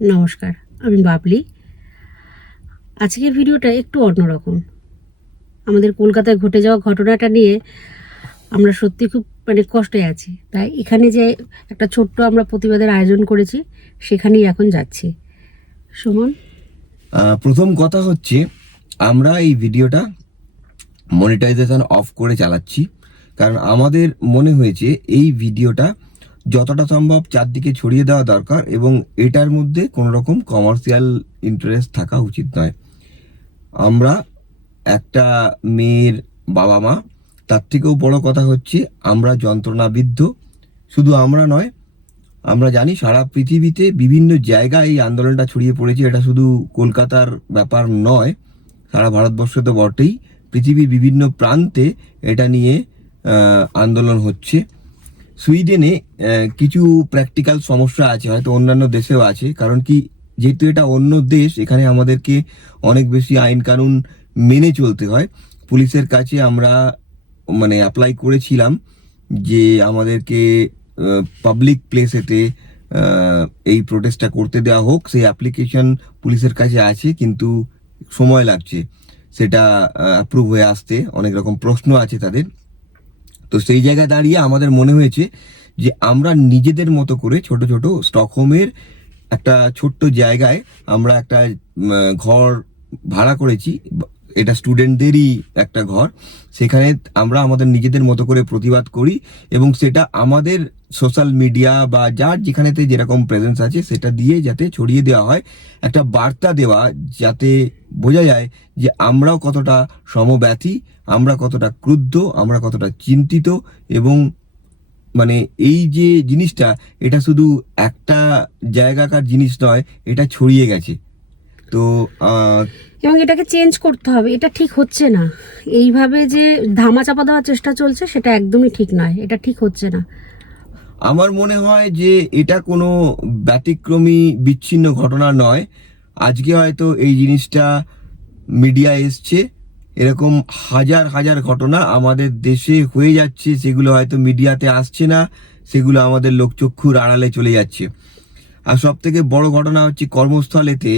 নমস্কার, আমি বাবলি। আজকের ভিডিওটা একটু অন্যরকম। আমাদের কলকাতায় ঘটে যাওয়া ঘটনাটা নিয়ে আমরা সত্যি খুব কষ্টে আছি। তাই এখানে যে একটা ছোট্ট আমরা প্রতিবাদের আয়োজন করেছি, সেখানেই এখন যাচ্ছি। সুমন, প্রথম কথা হচ্ছে, আমরা এই ভিডিওটা মনিটাইজেশন অফ করে চালাচ্ছি, কারণ আমাদের মনে হয়েছে এই ভিডিওটা যতটা সম্ভব চারদিকে ছড়িয়ে দেওয়া দরকার এবং এটার মধ্যে কোনো রকম কমার্শিয়াল ইন্টারেস্ট থাকা উচিত নয়। আমরা একটা মেয়ের বাবা মা, তার থেকেও বড় কথা হচ্ছে আমরা যন্ত্রণাবিদ্ধ। শুধু আমরা নয়, আমরা জানি সারা পৃথিবীতে বিভিন্ন জায়গায় এই আন্দোলনটা ছড়িয়ে পড়েছে। এটা শুধু কলকাতার ব্যাপার নয়, সারা ভারতবর্ষ তো বটেই, পৃথিবীর বিভিন্ন প্রান্তে এটা নিয়ে আন্দোলন হচ্ছে। সুইডেনে কিছু প্র্যাকটিক্যাল সমস্যা আছে, হয়তো অন্যান্য দেশেও আছে। কারণ কি, যেহেতু এটা অন্য দেশ, এখানে আমাদেরকে অনেক বেশি আইন কানুন মেনে চলতে হয়। পুলিশের কাছে আমরা অ্যাপ্লাই করেছিলাম যে আমাদেরকে পাবলিক প্লেসেতে এই প্রোটেস্টটা করতে দেওয়া হোক। সেই অ্যাপ্লিকেশন পুলিশের কাছে আছে, কিন্তু সময় লাগছে সেটা অ্যাপ্রুভ হয়ে আসতে। অনেক রকম প্রশ্ন আছে তাদের। তো সেই জায়গায় দাঁড়িয়ে আমাদের মনে হয়েছে যে আমরা নিজেদের মতো করে ছোট ছোট স্টকহোমের একটা ছোট্ট জায়গায় আমরা একটা ঘর ভাড়া করেছি। এটা স্টুডেন্টদেরই একটা ঘর। সেখানে আমরা আমাদের নিজেদের মতো করে প্রতিবাদ করি এবং সেটা আমাদের সোশ্যাল মিডিয়া বা যার যেখানেতে যেরকম প্রেজেন্স আছে সেটা দিয়ে যাতে ছড়িয়ে দেওয়া হয়, একটা বার্তা দেওয়া, যাতে বোঝা যায় যে আমরাও কতটা সমব্যথী, আমরা কতটা ক্রুদ্ধ, আমরা কতটা চিন্তিত। এবং এই যে জিনিসটা, এটা শুধু একটা জায়গাকার জিনিস নয়, এটা ছড়িয়ে গেছে। তো এবং এটাকে চেঞ্জ করতে হবে। এটা ঠিক হচ্ছে না। এইভাবে যে ধামাচাপা দেওয়ার চেষ্টা চলছে, সেটা একদমই ঠিক নয়। এটা ঠিক হচ্ছে না। আমার মনে হয় যে এটা কোনো ব্যতিক্রমী বিচ্ছিন্ন ঘটনা নয়। আজকে হয়তো এই জিনিসটা মিডিয়া এসছে, এরকম হাজার হাজার ঘটনা আমাদের দেশে হয়ে যাচ্ছে, সেগুলো হয়তো মিডিয়াতে আসছে না, সেগুলো আমাদের লোকচক্ষুর আড়ালে চলে যাচ্ছে। আর সব থেকে বড় ঘটনা হচ্ছে, কর্মস্থলেতে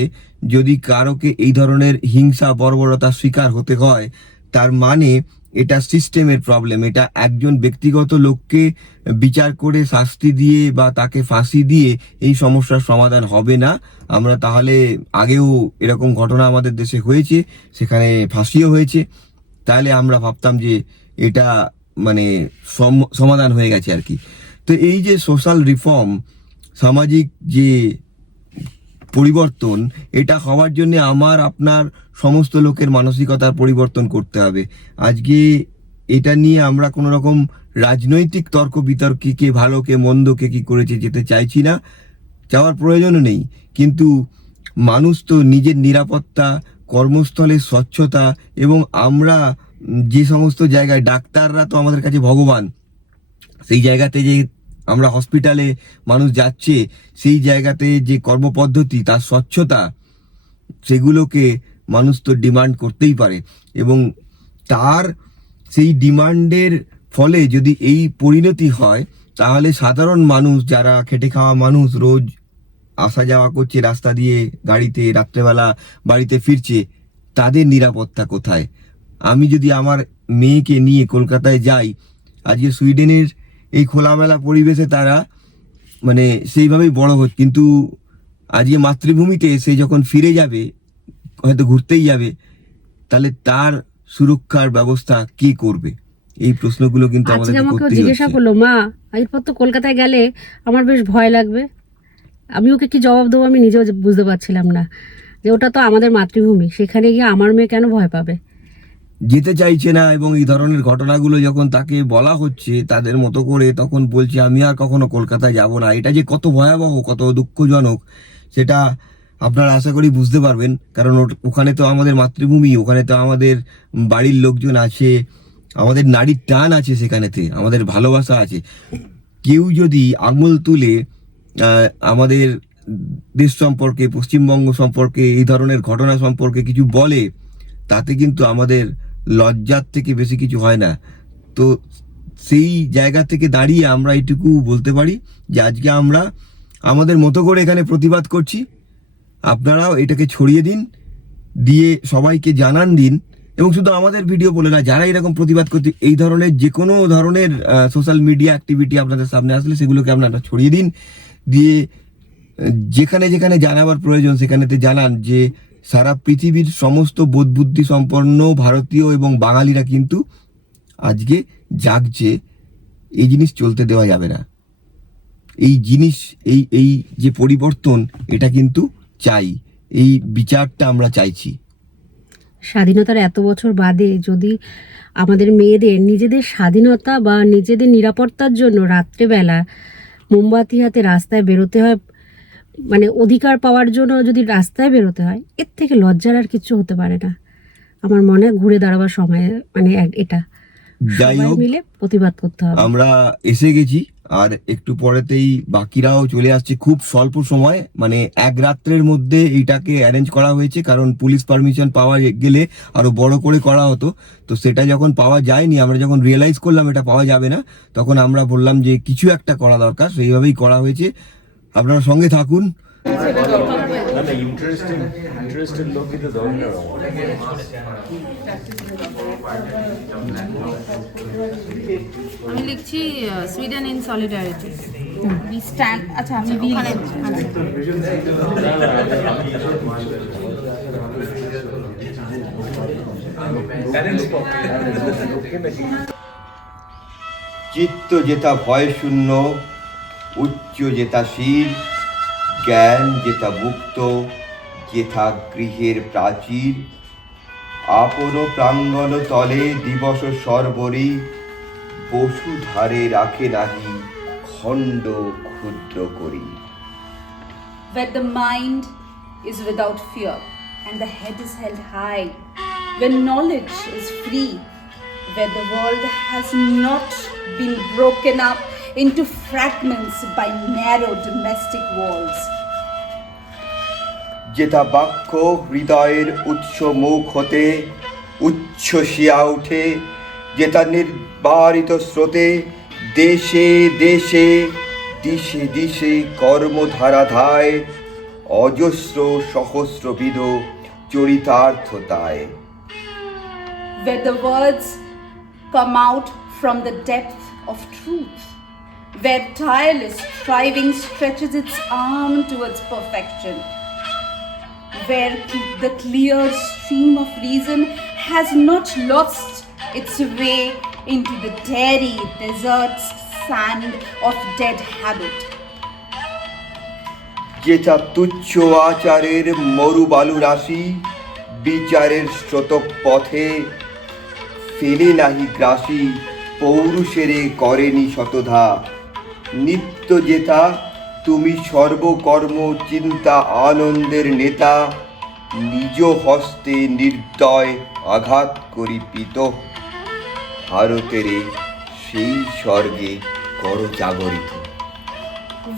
যদি কারোকে এই ধরনের হিংসা বর্বরতার শিকার হতে হয়, তার মানে এটা সিস্টেমের প্রবলেম। এটা একজন ব্যক্তিগত লোককে বিচার করে শাস্তি দিয়ে বা তাকে ফাঁসি দিয়ে এই সমস্যার সমাধান হবে না। আমরা তাহলে, আগেও এরকম ঘটনা আমাদের দেশে হয়েছে, সেখানে ফাঁসিও হয়েছে, তাহলে আমরা ভাবতাম যে এটা সমাধান হয়ে গেছে আর কি। তো এই যে সোশ্যাল রিফর্ম, সামাজিক যে পরিবর্তন, এটা হওয়ার জন্য আমার আপনার সমস্ত লোকের মানসিকতার পরিবর্তন করতে হবে। আজকে এটা নিয়ে আমরা কোনো রকম রাজনৈতিক তর্ক বিতর্কে কে ভালো কে মন্দ, কে কি করেছে যেতে চাইছি না, যাওয়ার প্রয়োজনও নেই। কিন্তু মানুষ তো নিজের নিরাপত্তা, কর্মস্থলের স্বচ্ছতা এবং আমরা যে সমস্ত জায়গায়, ডাক্তাররা তো আমাদের কাছে ভগবান, সেই জায়গাতে যে আমরা হসপিটালে মানুষ যাচ্ছে, সেই জায়গাতে যে কর্মপদ্ধতি, তার স্বচ্ছতা, সেগুলোকে মানুষ তো ডিমান্ড করতেই পারে। এবং তার সেই ডিমান্ডের ফলে যদি এই পরিণতি হয়, তাহলে সাধারণ মানুষ, যারা খেটে খাওয়া মানুষ, রোজ আসা যাওয়া করছে রাস্তা দিয়ে, গাড়িতে, রাত্রেবেলা বাড়িতে ফিরছে, তাদের নিরাপত্তা কোথায়? আমি যদি আমার মেয়েকে নিয়ে কলকাতায় যাই, আজকে সুইডেনের এই খোলামেলা পরিবেশে তারা সেইভাবেই বড় হচ্ছে, কিন্তু আজকে মাতৃভূমিতে সে যখন ফিরে যাবে, হয়তো ঘুরতেই যাবে, তাহলে তার সুরক্ষার ব্যবস্থা কে করবে? এই প্রশ্নগুলো কিন্তু আজকে আমাদেরকে আমাকে করতেই জিজ্ঞাসা হচ্ছে। করলো, মা এরপর তো কলকাতায় গেলে আমার বেশ ভয় লাগবে। আমি ওকে কি জবাব দেবো আমি নিজেও বুঝতে পারছিলাম না, যে ওটা তো আমাদের মাতৃভূমি, সেখানে গিয়ে আমার মেয়ে কেন ভয় পাবে। যেতে চাইছে না, এবং এই ধরনের ঘটনাগুলো যখন তাকে বলা হচ্ছে তাদের মতো করে, তখন বলছে আমি আর কখনো কলকাতায় যাব না। এটা যে কত ভয়াবহ, কত দুঃখজনক, সেটা আপনারা আশা করি বুঝতে পারবেন। কারণ ওখানে তো আমাদের মাতৃভূমি, ওখানে তো আমাদের বাড়ির লোকজন আছে, আমাদের নারীর টান আছে, সেখানেতে আমাদের ভালোবাসা আছে। কেউ যদি আঙুল তুলে আমাদের দেশ সম্পর্কে, পশ্চিমবঙ্গ সম্পর্কে, এই ধরনের ঘটনা সম্পর্কে কিছু বলে, তাতে কিন্তু আমাদের লজ্জার থেকে বেশি কিছু হয় না। তো সেই জায়গা থেকে দাঁড়িয়ে আমরা এটুকু বলতে পারি যে আজকে আমরা আমাদের মতো করে এখানে প্রতিবাদ করছি, আপনারাও এটাকে ছড়িয়ে দিন, দিয়ে সবাইকে জানান দিন। এবং শুধু আমাদের ভিডিও বলে না, যারা এরকম প্রতিবাদ করতে এই ধরনের যে কোনো ধরনের সোশ্যাল মিডিয়া অ্যাক্টিভিটি আপনাদের সামনে আসলে সেগুলোকে আপনারা ছড়িয়ে দিন, দিয়ে যেখানে যেখানে জানাবার প্রয়োজন সেখানেতে জানান যে সারা পৃথিবীর সমস্ত বোধ বুদ্ধি সম্পন্ন ভারতীয় এবং বাঙালিরা কিন্তু আজকে জাগছে। এই জিনিস চলতে দেওয়া যাবে না। এই জিনিস এই যে পরিবর্তন, এটা কিন্তু চাই, এই বিচারটা আমরা চাইছি। স্বাধীনতার এত বছর বাদে যদি আমাদের মেয়েদের নিজেদের স্বাধীনতা বা নিজেদের নিরাপত্তার জন্য রাত্রেবেলা মোমবাতি হাতে রাস্তায় বেরোতে হয়, মানে অধিকার পাওয়ার জন্য যদি রাস্তায় বেরোতে হয়, এর থেকে লজ্জার আর কিছু হতে পারে না। আমার মনে হয় ঘুরে দাঁড়াবার সময় মানে এটা যাই সবাই হোক, মিলে প্রতিবাদ করতে হবে। আমরা এসে গেছি, আর একটু পরেতেই বাকিরাও চলে আসছে। খুব স্বল্প সময়, মানে এক রাত্রের মধ্যে এইটাকে অ্যারেঞ্জ করা হয়েছে, কারণ পুলিশ পারমিশন পাওয়া গেলে আরো বড় করে করা হতো। তো সেটা যখন পাওয়া যায়নি, আমরা যখন রিয়েলাইজ করলাম এটা পাওয়া যাবে না, তখন আমরা বললাম যে কিছু একটা করা দরকার, সেইভাবেই করা হয়েছে। আপনারা সঙ্গে থাকুন। ইন্টারেস্টেড লোকই তো দরকার। আমি লিখছি Sweden in solidarity. We stand. আচ্ছা আমি বি চিত্ত যেতা ভয় শূন্য, উচ্চ যেতা শীল, জ্ঞান যেতা মুক্ত, যেথা গৃহের প্রাচীর, আপন প্রাঙ্গণ তলে দিবস সর্বরি, বসুধারে রাখে নাহি খণ্ড ক্ষুদ্র করি। Where the mind is without fear and the head is held high, where knowledge is free, where the world has not been broken up into fragments by narrow domestic walls. যেথা বাক্য হৃদয়ের উৎস মুখ হতে উচ্ছ্বসিয়া উঠে, যেথা নির্বারিত স্রোতে দেশে দেশে দিশে দিশে কর্মধারা ধায়, অজস্র সহস্রবিধ চরিতার্থতায়। Where the words come out from the depth of truth, where tireless striving stretches its arm towards perfection, where the clear stream of reason has not lost its way into the tarry desert's sand of dead habit. যেথা তুচ্ছ আচারের মরুবালু রাশি, বিচারের স্রোতক পথে ফেলে নাহি গ্রাসী, পৌরুষেরে করেনি শতধা। নিত্য যেথা তুমি সর্বকর্ম চিন্তা আনন্দের নেতা, নিজ হস্তে নির্দয় আঘাত করি পিত, ভারতেরে সেই স্বর্গে কর জাগরিত।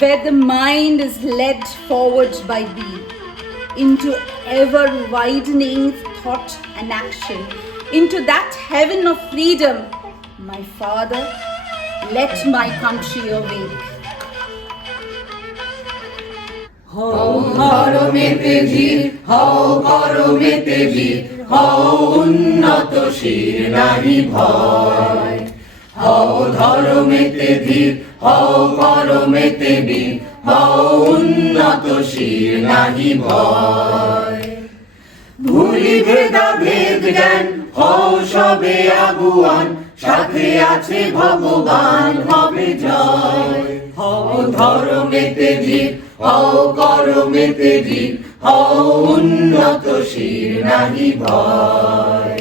Where the mind is led forward by thee into ever widening thought and action, into that heaven of freedom, my Father, let my country awake. হও ধর্মেতে ধীর, হও করমেতে বীর, হও উন্নত শির নাহি ভয়। হও ধর্মেতে ধীর, হও করমেতে বীর, হও উন্নত শির নাহি ভয়। ভুলি ভেদা ভেদ জ্ঞান, হও সবে আগুয়ান, সাথে আছে ভগবান হবে জয়। হও ধর্মেতে ধীর, হও করমেতে বীর, হও উন্নত শির নাহি ভয়।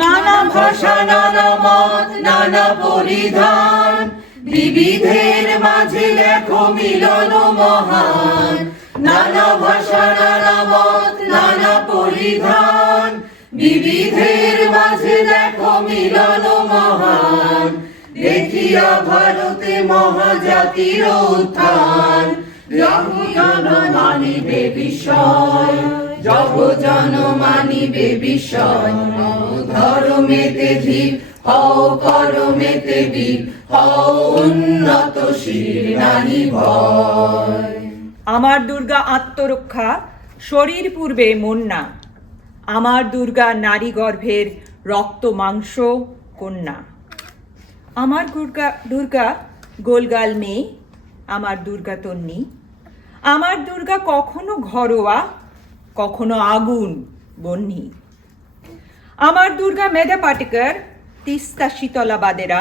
নানা ভাষা নানা মত নানা পরিধান, বিবিধের মাঝে দেখো মিলন মহান। নানা ভাষা নানা মত নানা পরিধান, বিবিধের মাঝে দেখো মিলন মহান। দেখিয়া ভারতে মহাজাতির উত্থান, জগজন মানিবে বিস্ময়, জগজন মানিবে বিস্ময়। হও ধর্মেতে ধীর, হও করমেতে বীর, হও উন্নত শির নাহি ভয়। আমার দুর্গা আত্মরক্ষা, শরীর পূর্বে মন না। আমার দুর্গা নারী গর্ভের রক্ত মাংস কন্যা। আমার দুর্গা গোলগাল মেয়ে, আমার দুর্গা তন্নি। আমার দুর্গা কখনো ঘরোয়া, কখনো আগুন বন্যি। আমার দুর্গা মেধা পাটেকর, তিস্তা শীতলা বাদেরা।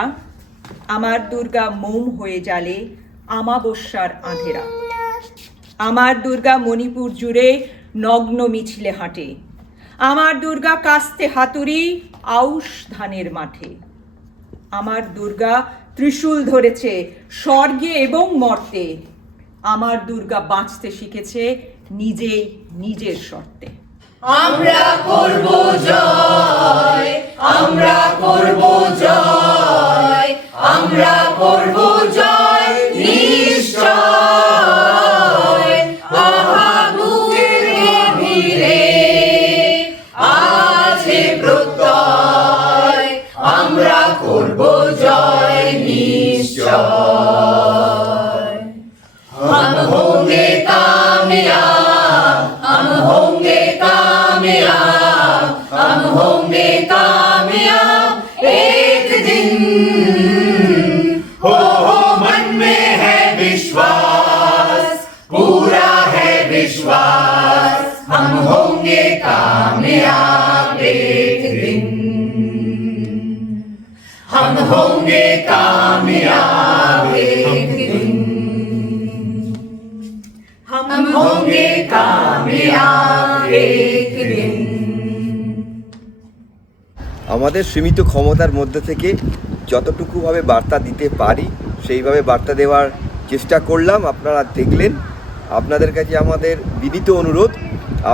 আমার দুর্গা মোম হয়ে জ্বালে আমাবস্যার আঁধেরা। আমার দুর্গা মণিপুর জুড়ে নগ্ন মিছিলে হাঁটে। আমার দুর্গা কাস্তে হাতুড়ি আউশ ধানের মাঠে। আমার দুর্গা ত্রিশূল ধরেছে স্বর্গে এবং মর্তে। আমার দুর্গা বাঁচতে শিখেছে নিজেই নিজের শর্তে। আমরা করব জয়, আমরা করব জয়, আমরা করব জয় নিশ্চয়। আহা বুকের গভীরে আছে প্রত্যয়, আমরা করব জয় নিশ্চয়। हम होंगे कामयाब, हम होंगे कामयाब, हम होंगे कामयाब एक दिन। हो मन में है विश्वास, पूरा है विश्वास, हम होंगे कामयाब एक दिन। हम होंगे कामयाब एक दिन, हम होंगे कामयाब एक दिन। আমাদের সীমিত ক্ষমতার মধ্যে থেকে যতটুকুভাবে বার্তা দিতে পারি সেইভাবে বার্তা দেওয়ার চেষ্টা করলাম। আপনারা দেখলেন। আপনাদের কাছে আমাদের বিনীত অনুরোধ,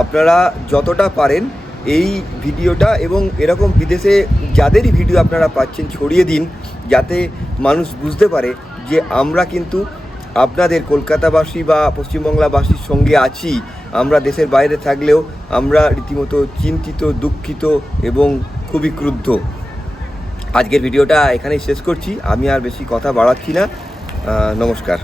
আপনারা যতটা পারেন এই ভিডিওটা এবং এরকম বিদেশে যাদেরই ভিডিও আপনারা পাচ্ছেন ছড়িয়ে দিন, যাতে মানুষ বুঝতে পারে যে আমরা কিন্তু আপনাদের কলকাতাবাসী বা পশ্চিমবাংলাবাসীর সঙ্গে আছি। আমরা দেশের বাইরে থাকলেও আমরা রীতিমতো চিন্তিত, দুঃখিত এবং খুবই ক্রুদ্ধ। আজকের ভিডিওটা এখানেই শেষ করছি। আমি আর বেশি কথা বাড়াচ্ছি না। নমস্কার।